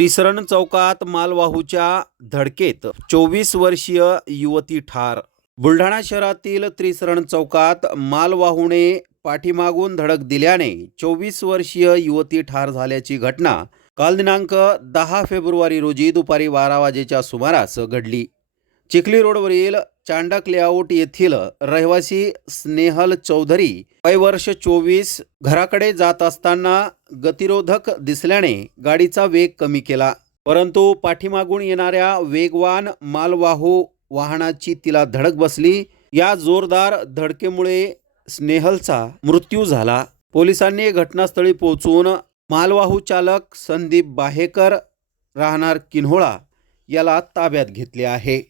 त्रिसरण चौकात मालवाहूच्या धडकेत चोवीस वर्षीय युवती ठार. बुलढाणा शहरातील त्रिसरण चौकात मालवाहूने पाठीमागून धडक दिल्याने चोवीस वर्षीय युवती ठार झाल्याची घटना काल दिनांक दहा फेब्रुवारी रोजी दुपारी बारा वाजेच्या सुमारास घडली. चिखली रोडवरील चांडक लेआउट येथील रहिवासी स्नेहल चौधरी वय वर्ष चोवीस घराकडे जात असताना गतिरोधक दिसल्याने गाडीचा वेग कमी केला. परंतु पाठीमागून येणाऱ्या वेगवान मालवाहू वाहनाची तिला धडक बसली. या जोरदार धडकेमुळे स्नेहलचा मृत्यू झाला. पोलिसांनी घटनास्थळी पोहोचून मालवाहू चालक संदीप बाहेकर राहणार किन्होळा याला ताब्यात घेतले आहे.